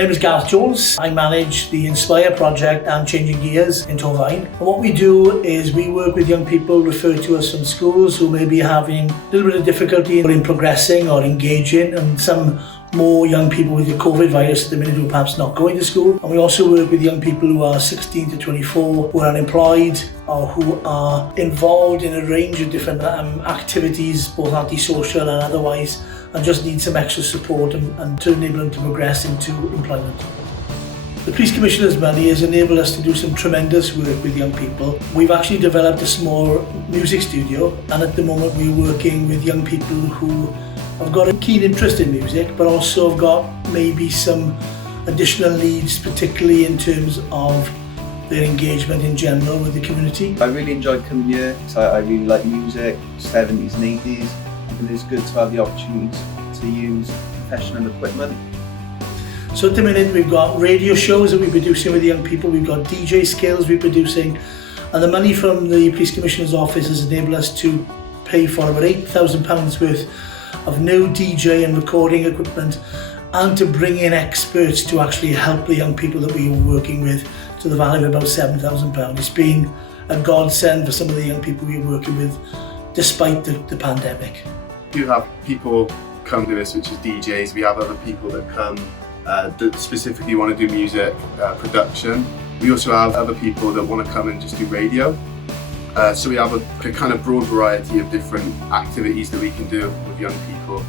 name is Gareth Jones. I manage the Inspire project and Changing Gears in Torfaen. And what we do is we work with young people referred to us from schools who may be having a little bit of difficulty in progressing or engaging, and some more young people with the COVID virus at the minute who are perhaps not going to school. And we also work with young people who are 16 to 24, who are unemployed or who are involved in a range of different activities, both antisocial and otherwise, and just need some extra support and to enable them to progress into employment. The Police Commissioner's money has enabled us to do some tremendous work with young people. We've actually developed a small music studio, and at the moment we're working with young people who have got a keen interest in music, but also have got maybe some additional needs, particularly in terms of their engagement in general with the community. I really enjoyed coming here because I really like music, 70s and 80s, and it's good to have the opportunity to use professional equipment. So at the minute we've got radio shows that we're producing with young people, we've got DJ skills we're producing, and the money from the Police Commissioner's office has enabled us to pay for about £8,000 worth of new DJ and recording equipment, and to bring in experts to actually help the young people that we were working with to the value of about £7,000. It's been a godsend for some of the young people we were working with despite the pandemic. You have people come to us, which is DJs. We have other people that come that specifically want to do music production. We also have other people that want to come and just do radio. So we have a kind of broad variety of different activities that we can do with young people.